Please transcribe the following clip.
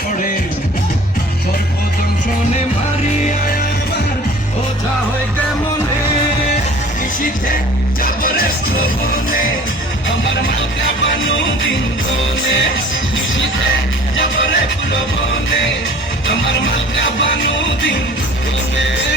পড়ে সর্বদংশনে মারিয়া আবার ওঝা হইতে মনে কৃষিতে যাবরে শ্রবণে আমার মালকা বানু দিন বনে কৃষিতে যাবরে কুলবনে আমার মালকা বানু দিন বনে